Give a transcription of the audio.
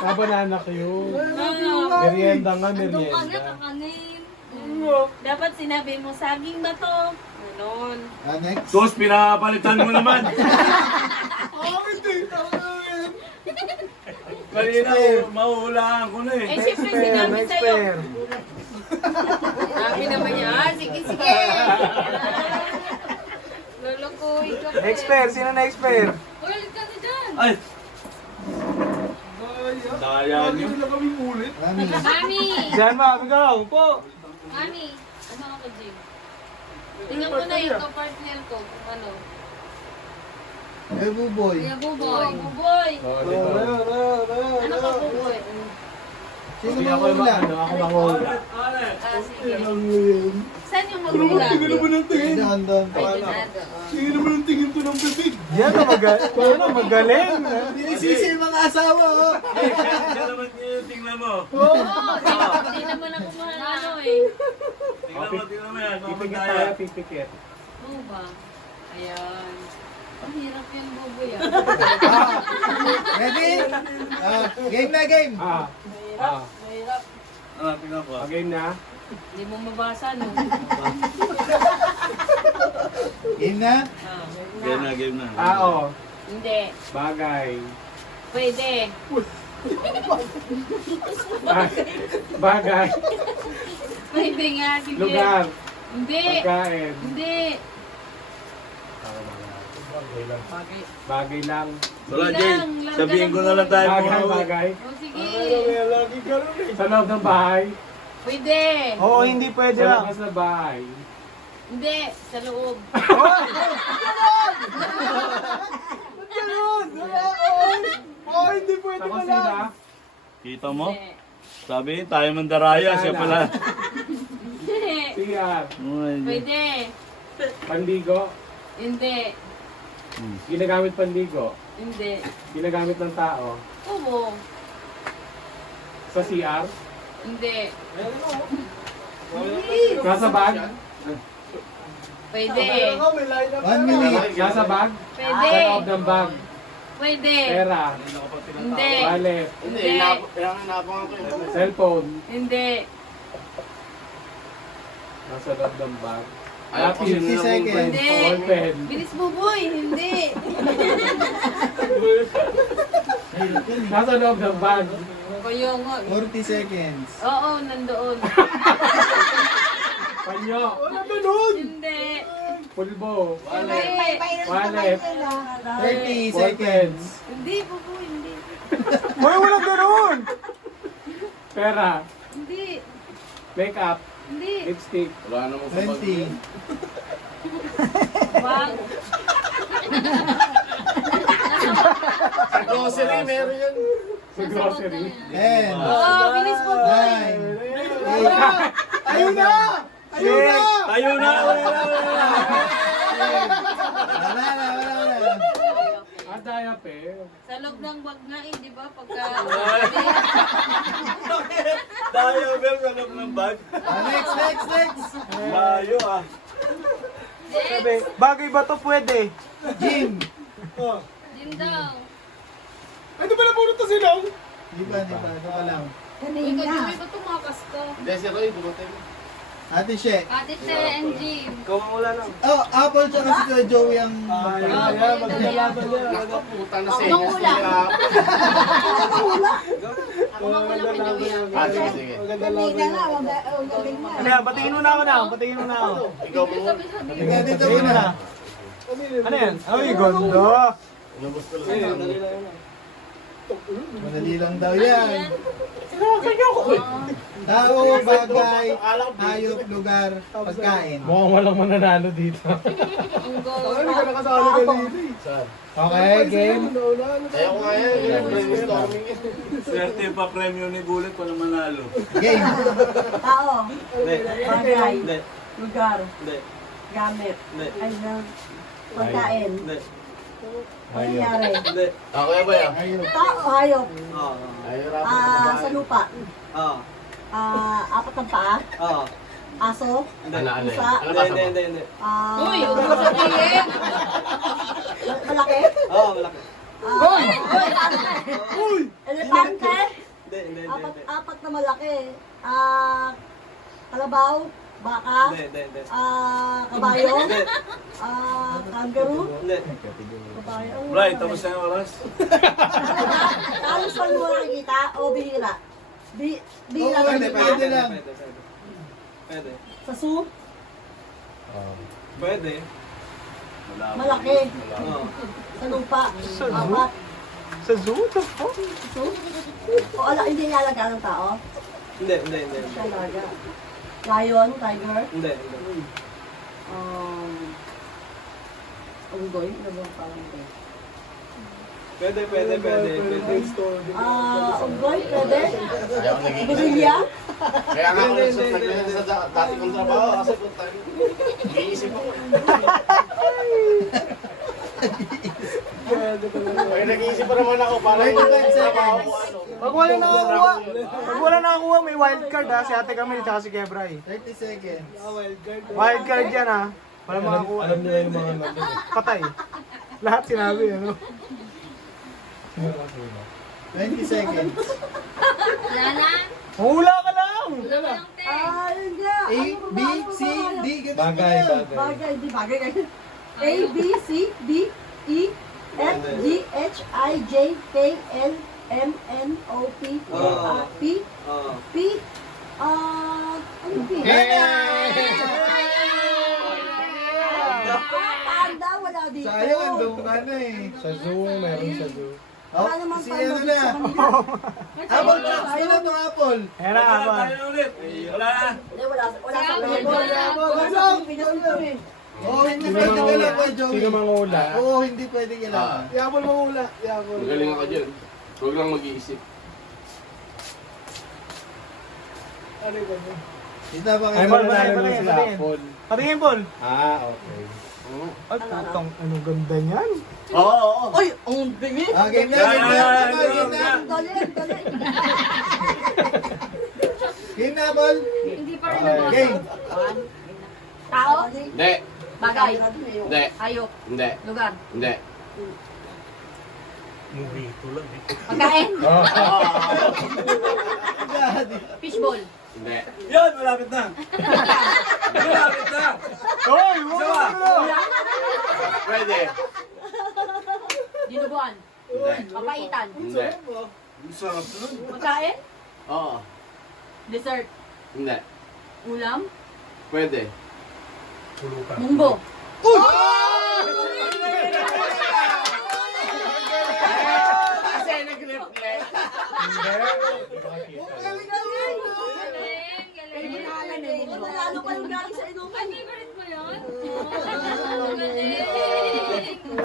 Banana cue. Oo. Merienda nga, Andun ka na, merienda. kakanin. Dapat sinabi mo, saging ba to? Ganon. Next. Tos, pinapalitan mo naman. Kanina, mahuhulaan ko na Eh, eh. siyempre sinabi sa'yo. Sabi naman niya, sige, sige. Lulukoy ka pa. Next pair, sino next pair? Ulit ka na dyan. Ay! Daya nyo. Mami. Mami! Diyan ma, ikaw, po. Mami! Ano ako, Jim? Tingnan ko na yung partner ko. Kung ano? Eh, buboy. Kuya Buboy. Buboy! Ano ka, Buboy? Sino Sige ba ako mula? ako mangula. Ah, sige. Saan yung magulang? Doon, doon. Ay, Donado. Yan na magaling. Sinisisi yung mga asawa, oh. Siya naman yun, tingnan mo. Oo, hindi naman ako ano eh. Tingnan mo yan. Pipikit Mamagaya. tayo, pipikit. Oo ba? Ayan. Ang hirap yan, Buboy ah. Ready? Game na, game. Mahirap. Tingnan ko. Okay na. Hindi mo mabasa, no? Game na? Game na. Oo. Hindi. Bagay. Pwede. Bagay. Pwede nga, sige. Lugar. Hindi. Pagkain. Hindi. Bagay. Bagay lang. Wala, Jay. Sabihin ko na lang tayo Bagay, mga bagay. O, sige. Sa loob ng bahay. Pwede. Oo, hindi pwede lang. Sa labas ng bahay. Hindi. Sa loob. Hindi pwede sa kusina. Kita mo? Hindi. Sabi, tayo mandaraya. Siya pala. Hindi. CR. Pwede. Pandigo. Hindi. Ginagamit pandigo. Hindi. Ginagamit ng tao. Oo. Sa CR. Hindi. Nasa bag. Pwede. 1 minute. Nasa bag. Pwede. Sa loob ng bag. Pwede. Pera. Hindi. Wallet. Hindi. Cellphone. Hindi. Nasa loob ng bag. 50 seconds. Hindi. Ballpen. Bilis mo, boy. Hindi. Nasa loob ng bag. Kaya nga. 40 seconds. Oo, nandoon. Panyo. Hindi. Pulbo. Hindi. Wallet. 30 Ballpen. seconds. Hindi, bubo, hindi. Hoy, walang ganun! Pera. Hindi. Makeup. Hindi. Lipstick. 20. Wag. Grocery, meron yan. Sa grocery. 10. Oo, bilis mo, boy. 9. 8. Ayun na! Ayun na! Tayo na! Wala na, wala na. Adaya pe. Sa loob ng bag nga eh, di ba? Pagka... Tayo, Bel, sa loob ng bag. Next, next, next. Tayo ah. Sabi, bagay ba to pwede? Jim. Din daw. Ano ba napulot to silong? Di ba, di ba? Ito pa lang. Ikaw, Jimmy, ba't tumakas ka? Hindi, si Roy, dumatay mo. Ate She. Ate Che and Jim. Ikaw ang wala lang. Oh, Apple tsaka si Kuya Joey ang... Magkalaban niya. Naku, puta na Ako sa nang inyo. hula. Ako nga wala kay Joey. Sige, sige. Ano yan? Patingin mo na ako na. Patingin mo na ako. Ikaw mo. Sabi-sabi. Tingnan dito Patingin mo muna. na. Ano yan? Ay, ganda. Inubos ko lang. Madali lang daw yan. Oo. Tao, bagay, hayop, lugar, pagkain. Mukhang walang mananalo dito. Ang go. Saan? Okay, game. Ayaw ko nga yan. Brainstorming yan. Swerte pa premyo ni Gulit pa naman nalo. Game. Tao, Hindi. bagay, Hindi. lugar, Hindi. gamit, Hindi. ay pagkain. Hindi. Ano nangyari? Hindi. Ako yan ba yan? Tao, hayop, Oo. Ayaw sa lupa, Oo. apat ng paa, Oo. aso, Hindi. Ano pusa, Hindi. Uy, huwag mo sabihin. malaki, Oo, malaki. Elepante. Hindi. Apat na malaki. Kalabaw. Baka. Hindi. Kabayo. Kangaroo. Hindi. Kabayo. Bright, tapos na yung oras. Halos pa mo nakikita o bihira? Bihira Oo, lang pwede kita? lang. Pwede. Sa zoo? Pwede. Malaki. Oo. Sa lupa? Apat. Sa zoo? The fuck? Zoo? O hindi nialaga ng tao? Hindi. Siya alaga. Lion, tiger, Hindi. unggoy, ano ba ang tawag ko? Pwede. Unggoy, pwede? Ayaw ko nagiging. Gorilla? Kaya nga ako nagsasabi sa dati kong trabaho kasi kung tayo, iisip ako. Ay, nag-iisip pa naman ako para yung trabaho ko ano. Pag wala nakakuha, may wild card ha. Si Ate Camille tsaka si Kebra eh. 30 seconds. Wild card yan ha. Wala makakuha. Alam nila yung mga natin. Patay. Lahat sinabi ano. 20 seconds. Wala na. Hula ka lang! Wala ka lang, te. Hindi. A, B, C, D, ganun Bagay, yan. bagay. Bagay, hindi bagay. A, B, C, D, E, F, G, H, I, J, K, L, M, N, O, P, P, Oo. P, ano P? Panda, wala dito. Sayang, andun ka na eh. Sa zoo, meron sa zoo. Wala namang Si panda ano dito na. sa kanila. Apple Chops, wala to Apple. Ayan na, Wala Apan. tayo ulit. Wala na. Hindi, wala sa Wala, kanila. wala. Pinasulit. Oo, hindi pwede ka lang kay Joey. Sino mangula? Oo, hindi pwede ka lang. Yapol mangula. Yapol. Magaling ako dyan. Huwag lang mag-iisip. Kita ba Ay, kayo? Paul, patingin. Patingin, Paul. Okay. Ay, putang, ano ganda niyan. Oo. Ay, ang dingin. Game na, Yan, game na, yan, game na. yan. Dali. Game na, Paul. Hindi pa rin nabuhat. Game. Tao? Hindi. Bagay? Hindi. Hayop? Hindi. Lugar? Hindi. Pagkain? Gadi. Fishball? Hindi. Yan, malapit na. Malapit na. Hoy, Sawa. Pwede. Dinuguan? Hindi. Papaitan? Hindi. Ang sarap nun. Pagkain? Oo. Dessert? Hindi. Ulam? Pwede. Munggo? Kasi nag-reflect. Galing, galing. Lalo pa yung galing sa inuman. Favorite mo yun?